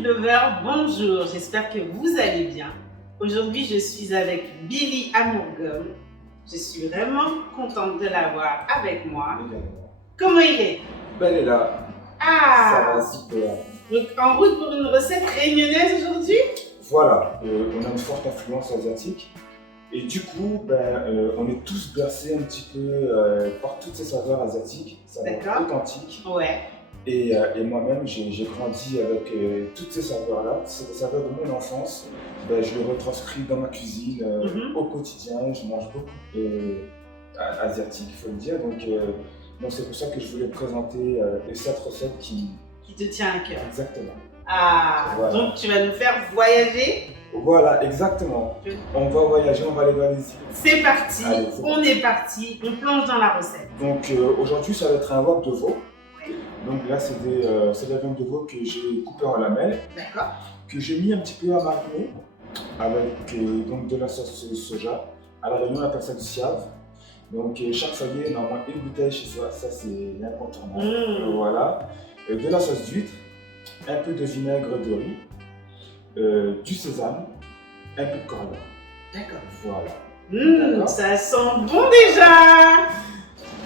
food lovers, bonjour, j'espère que vous allez bien. Aujourd'hui, je suis avec Billy Amourgomme. Je suis vraiment contente de l'avoir avec moi. Également. Comment il est? Ben, elle est là. Ah! Ça va super. Donc, en route pour une recette réunionnaise aujourd'hui? Voilà, on a une forte influence asiatique. Et du coup, on est tous bercés un petit peu par toutes ces saveurs asiatiques, saveurs authentiques. Ouais. Et moi-même, j'ai grandi avec toutes ces saveurs-là. C'est des saveurs de mon enfance. Ben, je les retranscris dans ma cuisine au quotidien. Je mange beaucoup asiatique, il faut le dire. Donc c'est pour ça que je voulais présenter cette recette qui te tient à cœur. Exactement. Ah, voilà. Donc tu vas nous faire voyager? Voilà, exactement. On va voyager, on va aller dans les îles. C'est parti, on est parti, on plonge dans la recette. Donc aujourd'hui, ça va être un wok de veau. Donc là, c'est des viandes de veau que j'ai coupées en lamelles. D'accord. Que j'ai mis un petit peu à mariner avec donc de la sauce soja. À la Réunion, on appelle ça du siave. Donc chaque foyer a normalement une bouteille chez soi, ça c'est incontournable. Voilà. De la sauce d'huître, un peu de vinaigre de riz, du sésame, un peu de coriandre. D'accord. Voilà. Ça sent bon déjà.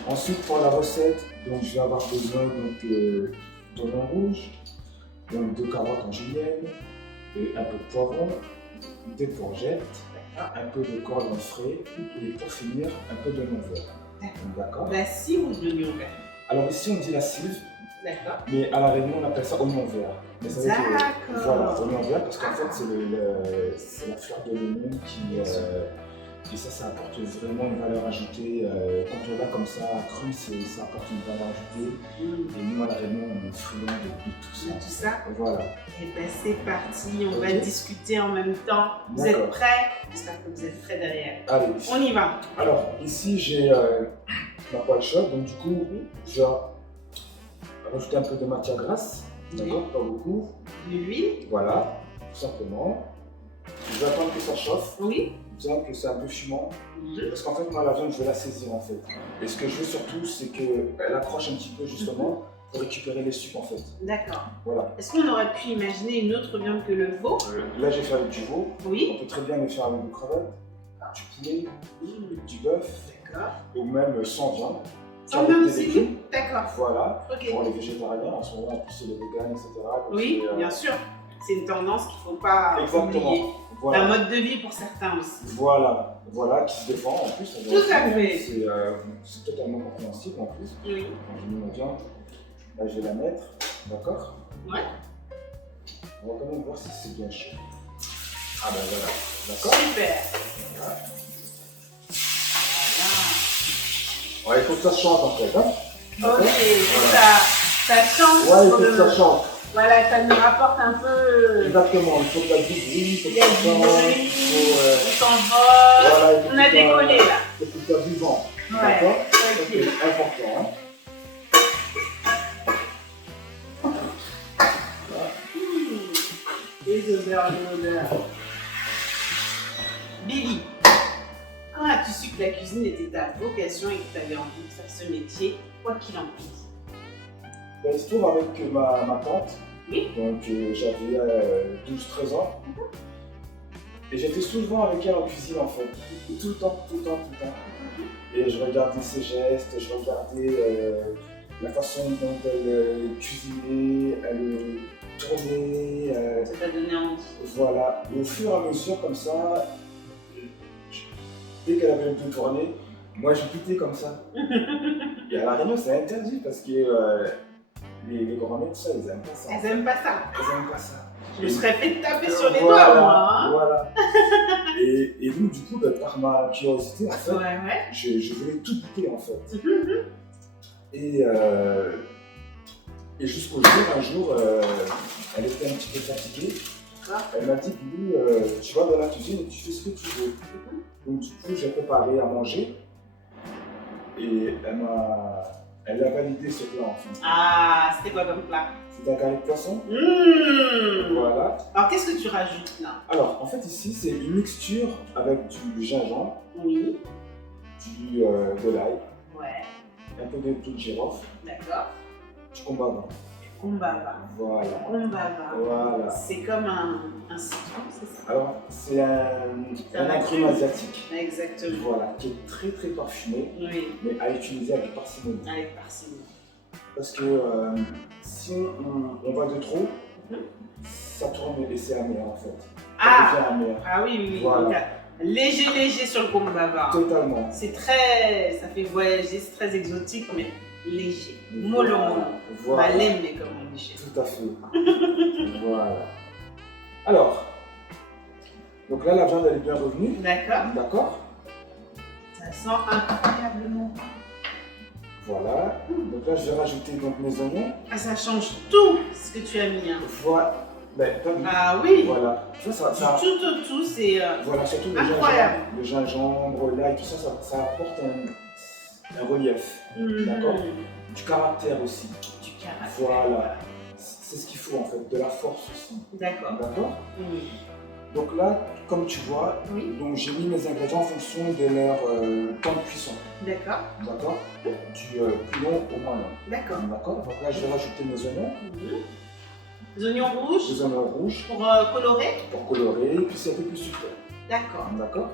Ensuite, pour la recette, donc, je vais avoir besoin d'oignon rouge, donc de carottes en julienne, un peu de poivron, des courgettes, un peu de coriandre frais et pour finir, un peu d'oignon vert. D'accord. La cive ou de l'oignon vert? Alors ici, on dit la cive. D'accord. Mais à la Réunion, on appelle ça oignon vert. D'accord. Voilà, oignon vert, parce qu'en fait, c'est la fleur de l'oignon qui. Et ça apporte vraiment une valeur ajoutée. Quand on l'a comme ça, cru, ça apporte une valeur ajoutée. Et nous, à la Réunion, on est friands de tout ça. De tout ça? Voilà. Et bien, c'est parti, on va discuter en même temps. Vous êtes prêts? J'espère que vous êtes prêts derrière. Allez. On y va. Alors, ici, j'ai ma poêle chaude. Donc, du coup, je vais rajouter un peu de matière grasse. D'accord, pas beaucoup. De l'huile. Voilà, tout simplement. Je vais attendre que ça chauffe. Oui. Disons que c'est un peu fumant. Parce qu'en fait, moi, la viande, je vais la saisir en fait. Et ce que je veux surtout, c'est qu'elle accroche un petit peu justement pour récupérer les sucres en fait. D'accord. Voilà. Est-ce qu'on aurait pu imaginer une autre viande que le veau? Là, j'ai fait avec du veau. Oui. On peut très bien le faire avec des crevettes, du poulet, du bœuf. D'accord. Ou même sans viande. Sans viande aussi? D'accord. Voilà. Pour les végétariens, en ce moment, en plus, c'est les véganes, etc. Oui, bien sûr. C'est une tendance qu'il ne faut pas oublier. Voilà. La mode de vie pour certains aussi. Voilà, qui se défend en plus. Tout à fait. C'est totalement compréhensible en plus. Oui. Quand je mets ma viande, là je vais la mettre, d'accord? Ouais. On va quand même voir si c'est bien chaud. Ah ben voilà, d'accord? Super. Voilà. Ouais, il faut que ça chante en fait. Hein? Ok, voilà. ça chante. Ouais, il faut que ça chante. Voilà, ça nous rapporte un peu. Exactement, il faut qu'il y ait du bruit, il faut que ça chante. On s'envole. Voilà, on a décollé là. Il faut qu'il y ait du vent. Ouais. D'accord? Ok. C'est important. Hein? Les odeurs. Billy, quand as-tu su que la cuisine était ta vocation et que tu avais envie de faire ce métier, quoi qu'il en coûte? Il se trouve avec ma tante. Oui. Donc j'avais 12-13 ans. Et j'étais souvent avec elle en cuisine en fait. Tout le temps. Et je regardais ses gestes, je regardais la façon dont elle cuisinait, elle tournait. Ça t'a donné envie. Voilà. Et au fur et à mesure comme ça, dès qu'elle avait un peu tourné, moi je goûtais comme ça. Et à la Réunion c'est interdit parce que les grands-mères, tout ça, ils aiment pas ça. Elles aiment pas ça. Ils aiment pas ça. Je me serais fait taper sur les doigts, moi. Hein. Voilà. Et donc, du coup, par ma curiosité, en fait, je voulais tout goûter, en fait. Et jusqu'au jour, un jour, elle était un petit peu fatiguée. Elle m'a dit, Billy, tu vas dans la cuisine et tu fais ce que tu veux. Donc, du coup, j'ai préparé à manger. Et elle a validé ce plat en fait. Ah, c'était quoi comme plat? C'était un carré de poisson. Voilà. Alors, qu'est-ce que tu rajoutes là? Alors, en fait, ici, c'est une mixture avec du gingembre, oui, de l'ail, ouais, un peu de girofle, d'accord, du combat. Kumbaba. Voilà. Kumbaba. Voilà. C'est comme un citron, c'est ça? Alors, c'est un agrume asiatique. Exactement. Voilà, qui est très très parfumé, Oui, mais à utiliser avec parcimonie. avec parcimonie. Parce que si on va de trop, ça tourne et c'est amer en fait. Ça devient amer. Ah oui, oui, oui. Voilà. Donc, léger sur le kumbaba. Totalement. C'est très, ça fait voyager, c'est très exotique, mais léger. Mollo. Voilà. Malembe, comme on dit chez nous. Tout à fait. Voilà. Alors, donc là la viande elle est bien revenue. D'accord. D'accord. Ça sent incroyablement. Voilà. Donc là je vais rajouter donc mes oignons. Ah, ça change tout ce que tu as mis. Hein. Voilà. Ben, pas du Ah oui. Voilà. Tu vois, ça, Du tout au tout, c'est voilà, surtout incroyable. Le gingembre, l'ail, tout ça, ça apporte un relief. D'accord. Du caractère aussi. Du caractère. Voilà. C'est ce qu'il faut en fait, de la force aussi. D'accord. D'accord. Oui. Donc là, comme tu vois, Oui. donc j'ai mis mes ingrédients en fonction de leur temps de cuisson. D'accord. D'accord. Du plus long au moins long. D'accord. D'accord. Donc là, je vais rajouter mes oignons. Des oignons rouges. Des oignons rouges. Pour colorer. Pour colorer, et puis c'est un peu plus sucré. D'accord. D'accord.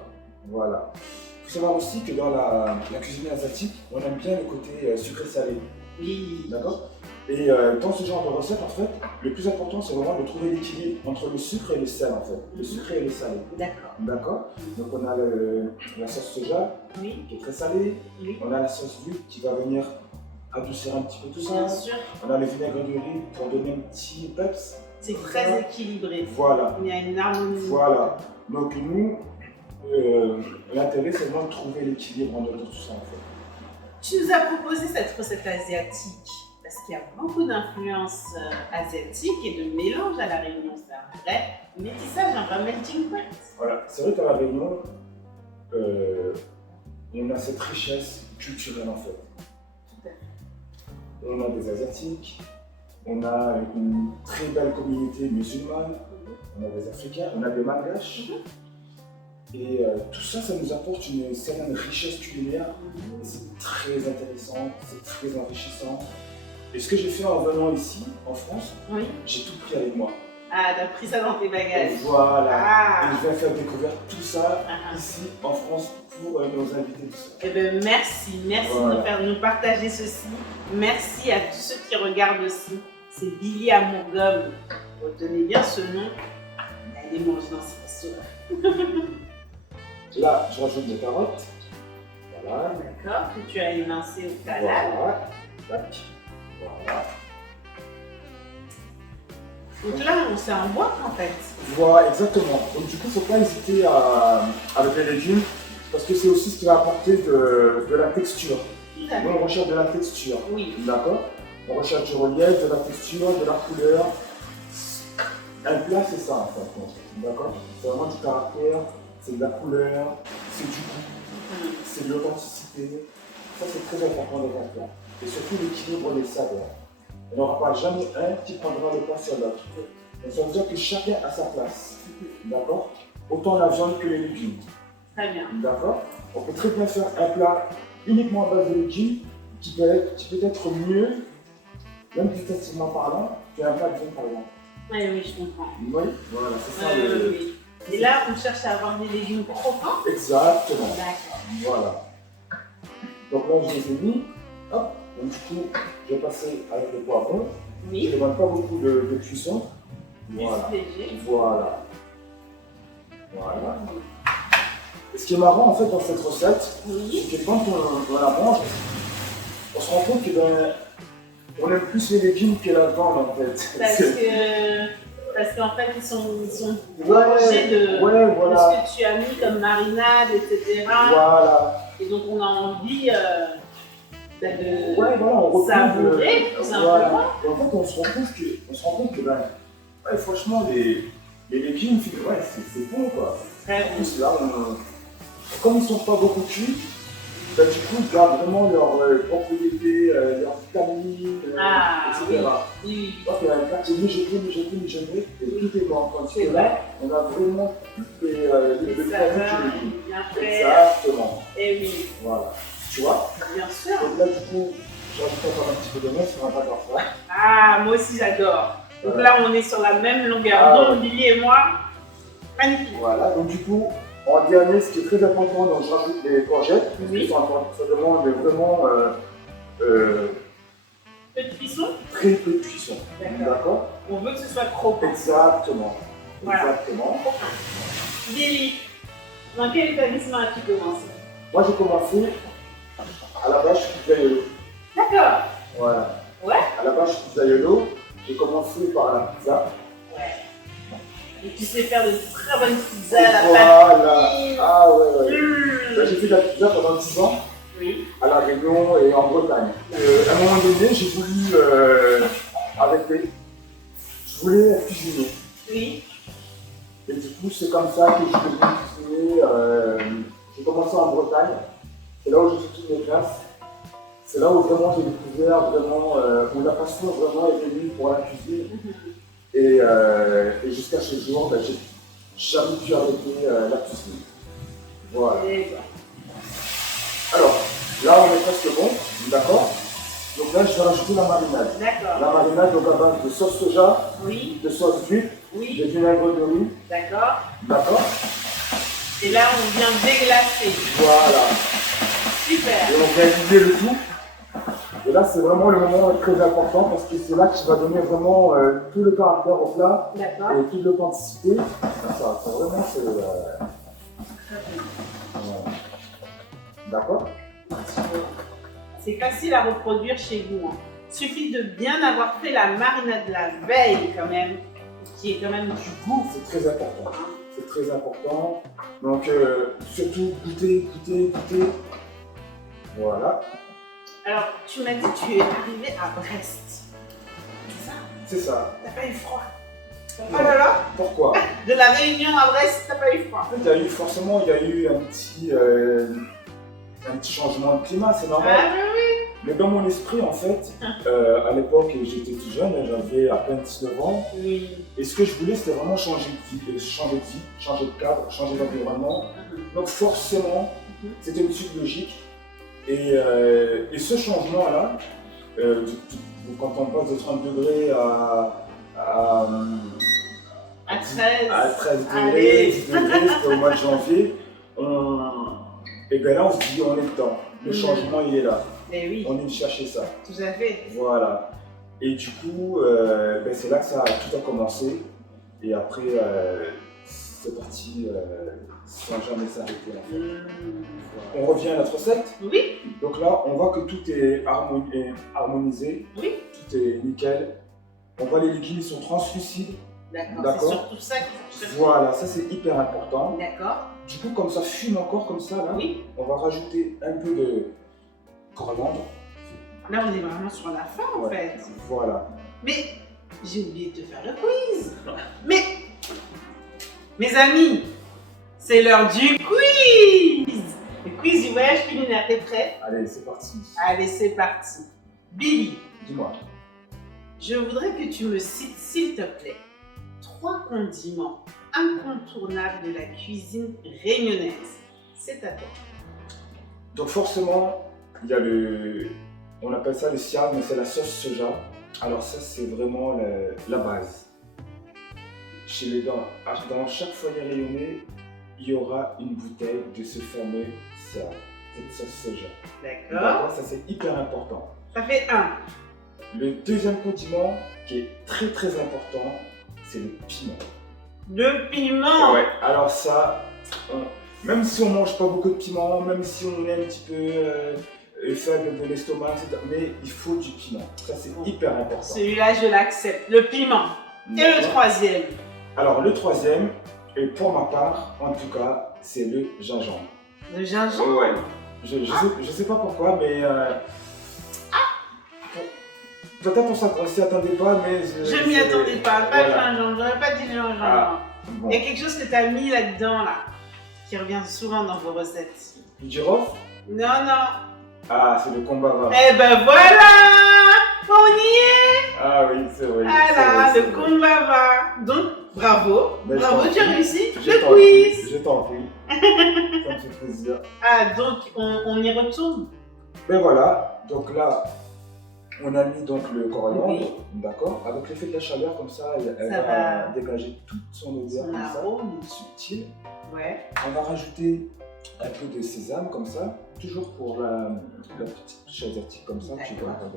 Voilà. Il faut savoir aussi que dans la cuisine asiatique, on aime bien le côté sucré-salé. Oui. D'accord. Et dans ce genre de recette, en fait, le plus important, c'est vraiment de trouver l'équilibre entre le sucre et le sel, en fait. Le sucré et le salé. D'accord. D'accord. Donc on a la sauce soja, Oui. qui est très salée. Oui. On a la sauce vue qui va venir adoucir un petit peu tout ça. Bien sûr. On a le vinaigre de riz pour donner un petit peps. C'est très équilibré. Voilà. Il y a une harmonie. Voilà. Donc nous, l'intérêt, c'est vraiment de trouver l'équilibre entre tout ça, en fait. Tu nous as proposé cette recette asiatique parce qu'il y a beaucoup d'influences asiatiques et de mélange à La Réunion. C'est un vrai métissage, un vrai melting pot. Voilà, c'est vrai qu'à La Réunion, on a cette richesse culturelle en fait. Tout à fait. On a des Asiatiques, on a une très belle communauté musulmane, on a des Africains, on a des Malgaches. Et tout ça, ça nous apporte une certaine richesse culinaire. Et c'est très intéressant, c'est très enrichissant. Et ce que j'ai fait en venant ici, en France, Oui. j'ai tout pris avec moi. Ah, t'as pris ça dans tes bagages. Voilà. Ah. Et je vais faire découvrir tout ça Ah. ici en France pour nos invités. Tout ça. Eh bien, merci Voilà. de nous partager ceci. Merci à tous ceux qui regardent aussi. C'est Billy Amourgum. Retenez bien ce nom. Allez manger dans ce restaurant. Là, je rajoute des carottes. Voilà. D'accord, que tu as émincé au préalable. Voilà. Tac. Voilà. Donc là, c'est un bois en fait. Voilà, exactement. Donc du coup, il ne faut pas hésiter avec les légumes parce que c'est aussi ce qui va apporter de la texture. Tout à Nous, fait. on recherche de la texture. Oui. D'accord. On recherche du relief, de la texture, de la couleur. Un plat, c'est ça en fait. D'accord. C'est vraiment du caractère, c'est de la couleur, c'est du goût, c'est de l'authenticité. Ça, c'est très important dans un plat. Et surtout l'équilibre des saveurs. Il n'y aura pas jamais un qui prendra le pas sur l'autre. Donc ça veut dire que chacun a sa place. D'accord. Autant la viande que les légumes. Très bien. D'accord. On peut très bien faire un plat uniquement à base de légumes qui peut être mieux, même gustativement parlant, qu'un plat de viande par exemple. Oui, oui, je comprends. Oui, voilà, c'est ça le. Oui. Et là, on cherche à avoir des légumes croquants. Exactement. D'accord. Voilà. Donc là, je les ai mis. Hop. Donc du coup, je vais passer avec le poivron. Je Oui. ne demande pas beaucoup de cuisson. Voilà. Juste léger. Voilà. Voilà. Et ce qui est marrant en fait dans cette recette, Oui. c'est que quand on la mange, on se rend compte que on aime plus les légumes que la viande en fait. Parce qu'en fait, ils sont Ouais, gorgés de voilà. ce que tu as mis comme marinade, etc. Voilà. Et donc, on a envie de Ouais, voilà, on retrouve savourer, tout simplement. voilà. Et en fait, on se rend compte que ouais, franchement, les légumes, ouais, c'est bon quoi. Très En bon. plus, là, comme ils ne sont pas beaucoup cuits, du coup, ils gardent vraiment leur propriété, leurs vitamines, etc. Oui. Donc, il y a un plat qui est mijoté, et tout est bon. Tandis que là, on a vraiment toutes les saveurs, légumes. bien fait. Exactement. Et oui, Voilà. Tu vois? bien sûr. Donc là, du coup, Je rajoute encore un petit peu de mousse, on va pas faire ça. Ah, moi aussi j'adore. Donc Voilà. là, on est sur la même longueur Ah, d'onde, Billy et moi. Magnifique. Voilà, donc du coup, en dernier, ce qui est très important, donc je rajoute les courgettes. Oui. Ça demande vraiment Peu de cuisson. très peu de cuisson. D'accord? On veut que ce soit croquant. Exactement. Voilà. Exactement. Billy, dans quel établissement as-tu commencé? Moi, j'ai commencé à la base, je suis pizzaïolo. D'accord. Voilà. Ouais. À la base, je suis pizzaïolo. J'ai commencé par la pizza. Ouais. Et tu sais faire de très bonnes pizzas à la Voilà. pâte. Ah ouais. Ben, j'ai fait de la pizza pendant 10 ans. Oui. À La Réunion et en Bretagne. À un moment donné, j'ai voulu arrêter. Je voulais cuisiner. Oui. Et du coup, c'est comme ça que je suis devenu cuisiner. J'ai commencé en Bretagne. C'est là où j'ai fait toutes mes classes. C'est là où vraiment j'ai découvert vraiment, où la passion vraiment est venue pour la cuisine. Et jusqu'à ce jour, ben, j'ai jamais pu arrêter la cuisine. Voilà. Alors, là on est presque bon, d'accord? Donc là je vais rajouter la marinade. D'accord. La marinade donc à base de sauce soja, Oui. de sauce d'huile, de Oui. vinaigre de riz. D'accord. D'accord? Et là, on vient déglacer. Voilà. Super. Et on vient lier le tout. Et là c'est vraiment le moment très important parce que c'est là que tu vas donner vraiment tout le caractère au plat D'accord. et toute l'authenticité. Ça vraiment c'est. D'accord? C'est facile à reproduire chez vous. Hein. Suffit de bien avoir fait la marinade la veille quand même, qui est quand même du goût. C'est très important. C'est très important. Donc surtout goûter. Voilà. Alors, tu m'as dit que tu es arrivé à Brest. C'est ça? C'est ça. T'as pas eu froid? Non. Oh là là! Pourquoi? De la Réunion à Brest, t'as pas eu froid? En fait, forcément, il y a eu un petit changement de climat, c'est normal. Ah oui. Mais dans mon esprit, en fait, à l'époque, j'étais tout jeune, j'avais à peine 19 ans. Oui. Et ce que je voulais, c'était vraiment changer de vie, changer de cadre, changer d'environnement. Donc forcément, c'était une suite logique. Et ce changement-là, quand on passe de 30 degrés à 13 degrés, 10 degrés, c'était au mois de janvier, et bien là on se dit on est dedans, le changement il est là, Oui. on est venu chercher ça. Tout à fait. Voilà. Et du coup, c'est là que tout a commencé. Et après, c'est parti sans jamais s'arrêter en fait. On revient à notre recette. Oui. Donc là, on voit que tout est harmonisé. Oui. Tout est nickel. On voit les légumes, ils sont translucides. D'accord. C'est surtout ça qu'il faut chercher. Voilà, ça c'est hyper important. D'accord. Du coup, comme ça fume encore comme ça, là, Oui. on va rajouter un peu de coriandre. Là, on est vraiment sur la fin en fait. Voilà. Mais j'ai oublié de te faire le quiz. Mais mes amis, c'est l'heure du quiz. Le quiz du voyage culinaire, t'es prêt? Allez, c'est parti. Allez, c'est parti. Billy, Dis-moi. je voudrais que tu me cites, s'il te plaît, 3 condiments incontournables de la cuisine réunionnaise. C'est à toi. Donc forcément, il y a on appelle ça le siam, mais c'est la sauce soja. Alors ça, c'est vraiment la base. Dans chaque foyer rayonné, il y aura une bouteille de ce fameux siam, cette sauce soja. D'accord. Ça, c'est hyper important. Ça fait 1. Le deuxième condiment qui est très très important, c'est le piment. Le piment. Ouais, alors ça, même si on mange pas beaucoup de piment, même si on est un petit peu faible de l'estomac, etc., mais il faut du piment. Ça, c'est hyper important. Celui-là, je l'accepte. Le piment. Et le troisième? Alors, le troisième, et pour ma part, en tout cas, c'est le gingembre. Le gingembre? Ouais. Je sais pas pourquoi, mais peut-être on s'y attendait pas, mais je m'y attendais pas. Pas le gingembre. J'aurais pas dit le gingembre. Ah, bon. Il y a quelque chose que tu as mis là-dedans, là, qui revient souvent dans vos recettes. Du girofle? Non, non. Ah, c'est le kombava. Eh ben voilà! On y est! Ah oui, c'est vrai. Voilà, le kombava. Donc, bravo. Mais bravo, tu as réussi Je le quiz. Je t'en prie. Ça me fait plaisir. Ah, donc, on y retourne. Ben voilà, donc là, On a mis donc le coriandre, Oui. d'accord? Avec l'effet de la chaleur, comme ça, elle Ça va va dégager toute son odeur son comme ça, arôme. subtile. Ouais. On va rajouter un peu de sésame comme ça, toujours pour la petite touche asiatique comme ça, tu vois. D'accord.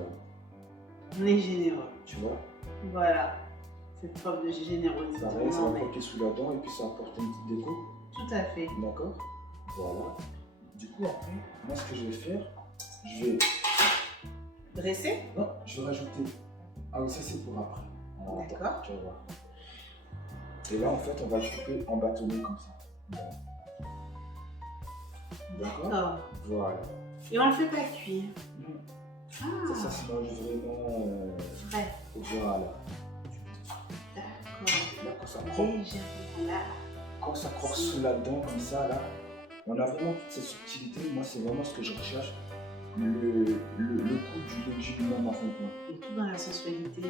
On est généreux. Tu vois? Voilà. Cette preuve de générosité. Pareil, ça Non, va mais croquer sous la dent et puis ça apporte une petite déco. tout à fait. D'accord? Voilà. Du coup, après, moi, ce que je vais faire, je vais. Dressé? Non, je vais rajouter. Ah oui, ça c'est pour après. Alors, attends, D'accord. tu vas voir. Et là, en fait, on va le couper en bâtonnets comme ça. Voilà. D'accord? D'accord. Voilà. Et on le fait pas cuire. Ça, ça se mange vraiment. Frais. Voilà. D'accord. Là, quand ça croque, Déjà, voilà. quand ça croque sous la dent comme ça, là, on a vraiment toute cette subtilité. Moi, c'est vraiment ce que je recherche. Le goût du légume marron. Et tout dans la sensualité.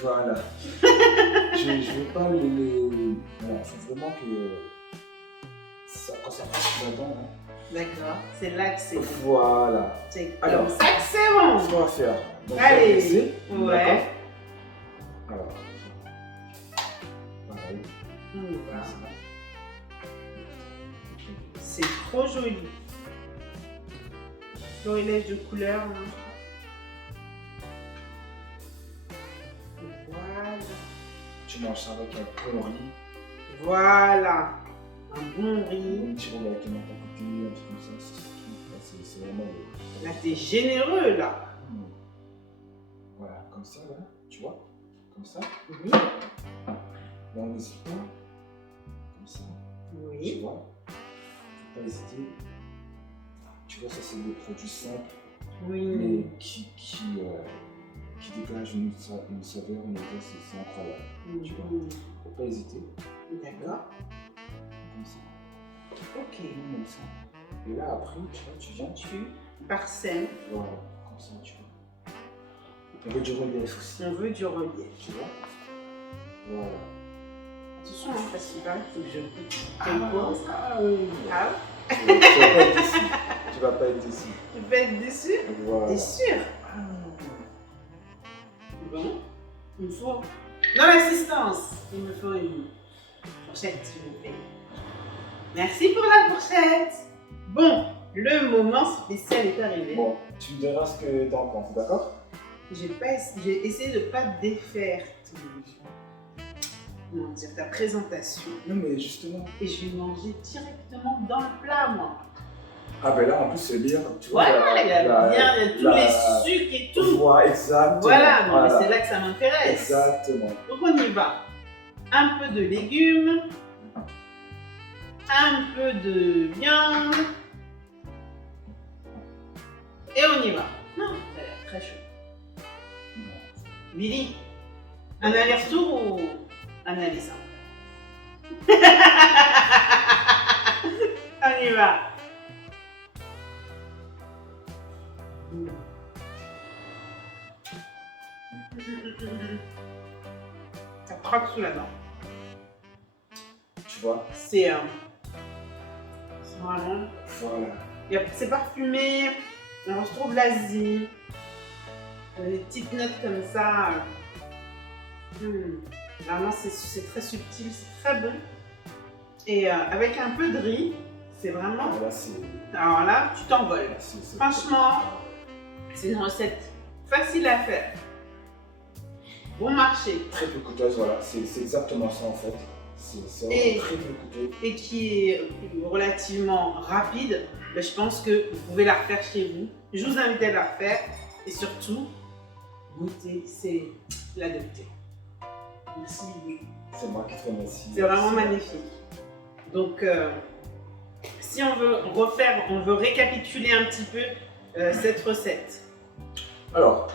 Voilà. Je veux pas les. Voilà, faut vraiment que. Ça, quand ça passe sous la dent, hein. D'accord. C'est là que c'est bon. Voilà. C'est Alors. comme ça que c'est bon. Ce qu'on va faire. Donc, Allez. on va laisser, Ouais. d'accord. Alors. Pareil. On y va. comme ça. C'est trop joli. Florilège de couleurs. Hein. Voilà. Tu manges ça avec un bon riz. Voilà. Un bon riz. Un petit riz avec une pâte à côté, un truc comme ça. C'est vraiment. Là, t'es généreux, là. Voilà, comme ça, là. Tu vois? Comme ça. Oui. Là, on n'hésite pas. Comme ça. Tu Oui. vois? Faut pas hésiter. Tu vois, ça, c'est des produits simples, Oui. mais qui dégagent une saveur, une odeur, c'est incroyable. Tu vois? Faut pas hésiter. D'accord. Comme ça. Ok. Comme ça. Et là, après, tu vois, tu viens. Tu parsèmes. Voilà, comme ça, tu vois. On veut du relief aussi. On veut du relief. Tu vois? Voilà. Attention, hein, parce qu'il paraît qu'il faut que je goûte Ah, quelque chose. oui. Ah, Tu vas pas être déçu. Tu vas pas être déçu. tu peux être déçu? Voilà. T'es sûr? Bon, il me faut. Dans l'assistance, il me faut une fourchette, s'il vous plaît. Merci pour la fourchette. Bon, le moment spécial est arrivé. Bon, tu me diras ce que t'en penses, d'accord? J'ai essayé de ne pas défaire comment dire, ta présentation. Non, mais justement. Et je vais manger directement dans le plat, moi. Ah, ben là, en plus, c'est bien. Tu vois, Voilà, il y a bien tous les sucres et tout. Voilà, exactement. Voilà, non, Voilà. mais c'est là que ça m'intéresse. Exactement. Donc on y va. Un peu de légumes, un peu de viande. Et on y va. Non, ça a l'air très chaud. Billy, un aller-retour ou un aller simple? On y va. Ça croque sous la dent. Tu vois? C'est vraiment. Voilà. C'est parfumé, on retrouve l'Asie, les petites notes comme ça. Vraiment, c'est très subtil, c'est très bon. Et avec un peu de riz, c'est vraiment. Là, c'est. Alors là, tu t'envoles. c'est- Franchement, c'est une recette facile à faire. Bon marché. Très peu coûteuse, voilà. C'est exactement ça en fait. C'est Et- vraiment très peu coûteux. Et qui est relativement rapide. Ben, je pense que vous pouvez la refaire chez vous. Je vous invite à la refaire. Et surtout, goûter, c'est l'adopter. Merci. C'est moi qui te remercie. C'est vraiment magnifique. Donc, si on veut refaire, on veut récapituler un petit peu cette recette. Alors,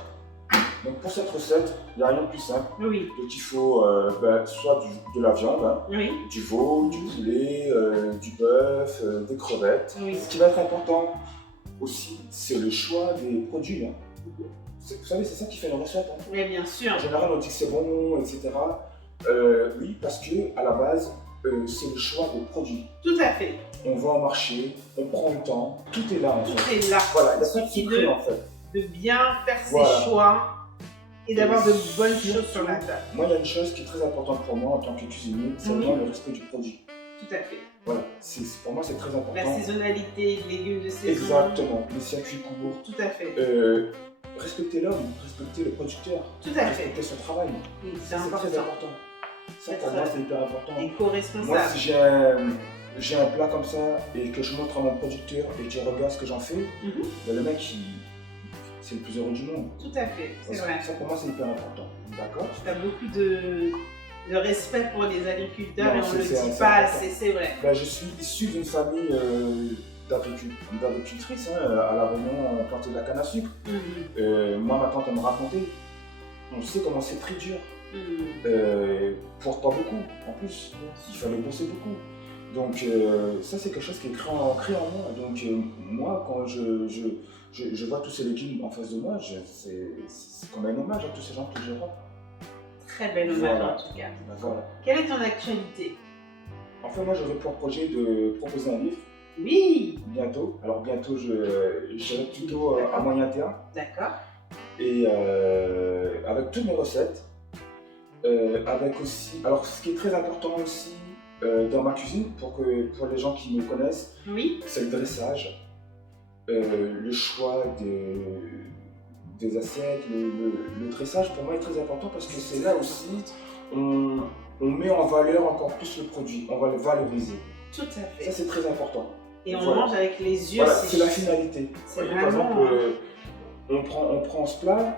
donc pour cette recette, il n'y a rien de plus simple. Oui, Donc il faut soit de la viande, hein, oui, du veau, du poulet, du bœuf, des crevettes. oui. Ce qui va être important aussi, c'est le choix des produits. Hein. Vous savez, c'est ça qui fait la recette. Hein. Mais bien sûr. En général, on dit que c'est bon, etc. Oui, parce que à la base, c'est le choix des produits. Tout à fait. On va au marché, on prend le temps, tout est là en Tout fait. est là. Voilà, il n'y a Il pas de suffit secret en fait. de bien faire Voilà. ses choix Et d'avoir de bonnes surtout, choses sur la table. Moi, il y a une chose qui est très importante pour moi en tant que cuisinier, c'est vraiment le respect du produit. Tout à fait. Voilà, pour moi c'est très important. La saisonnalité, les légumes de saison. Exactement, les circuits courts. Tout à fait. Respecter l'homme, respecter le producteur. Tout à fait. Respecter son travail. Oui, c'est très important. Ça pour moi c'est hyper important. Éco-responsable. Moi si j'ai un plat comme ça et que je montre à mon producteur et qu'il regarde ce que j'en fais, ben, le mec c'est le plus heureux du monde. Tout à fait, c'est vrai. Ça pour moi c'est hyper important. D'accord. Tu as beaucoup de respect pour les agriculteurs, non, et on ne le dit pas assez, c'est vrai. Ben, je suis issu d'une famille d'agricultrices. À La Réunion, on plantait de la canne à sucre. Moi, ma tante, elle me racontait. On sait comment c'est très dur. Pour pas beaucoup, en plus. Il fallait bosser beaucoup. Donc, ça, c'est quelque chose qui est ancré en moi. Donc, moi, quand je vois tous ces légumes en face de moi, c'est comme un hommage à tous ces gens que je vois. Très bel hommage en tout cas. Voilà. Quelle est ton actualité? En fait, moi, j'avais pour projet de proposer un livre. Oui. Bientôt. Alors bientôt, j'irai plutôt à moyen terme. D'accord. Et avec toutes mes recettes. Avec aussi. Alors, ce qui est très important aussi dans ma cuisine, pour les gens qui me connaissent, c'est le dressage, le choix des assiettes, le dressage pour moi est très important parce que c'est là aussi on met en valeur encore plus le produit, on va le valoriser. Tout à fait. Ça c'est très important. Et on mange avec les yeux. Voilà, c'est la finalité. Par exemple, on prend ce plat,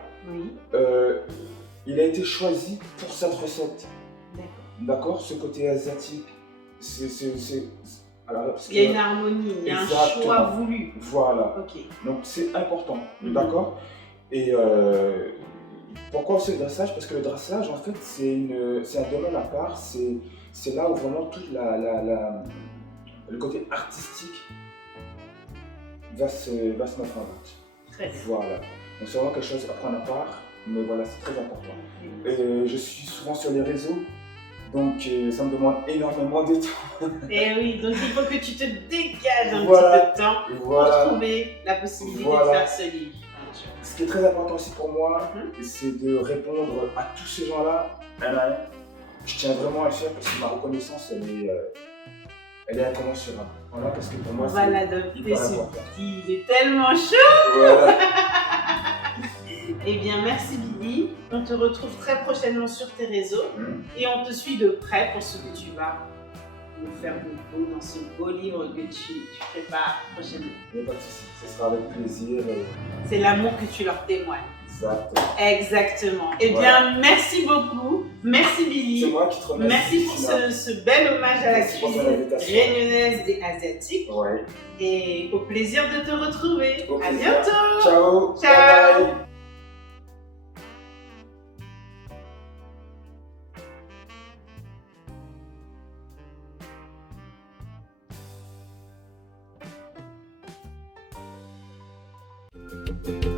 il a été choisi pour cette recette. D'accord. Ce côté asiatique, alors, il y a une harmonie, il y a un choix voulu. Voilà. Donc c'est important, d'accord. Et pourquoi c'est le dressage? Parce que le dressage, en fait, c'est un domaine à part. C'est là où vraiment tout le côté artistique va se mettre en route. Très bien. Voilà. Donc c'est vraiment quelque chose à prendre à part, mais voilà, c'est très important. Je suis souvent sur les réseaux, donc ça me demande énormément de temps. Et oui, donc il faut que tu te dégages un petit peu de temps pour trouver la possibilité de faire ce livre. Ce qui est très important aussi pour moi, c'est de répondre à tous ces gens-là un à un. Je tiens vraiment à le faire parce que ma reconnaissance, elle est incommensurable. Voilà, parce que pour moi, on va l'adopter, il est tellement chaud. Voilà. Eh bien, merci Billy. On te retrouve très prochainement sur tes réseaux et on te suit de près pour ce que tu vas nous faire de beau dans ce beau livre que tu prépares prochainement. Il n'y a pas de souci, ce sera avec plaisir. C'est l'amour que tu leur témoignes. Exactement. Exactement. Eh bien, merci beaucoup. Merci Billy. C'est moi qui te remercie. Merci pour ce bel hommage à la cuisine réunionnaise et asiatique. Et au plaisir de te retrouver. À bientôt. Ciao. Ciao. Bye bye.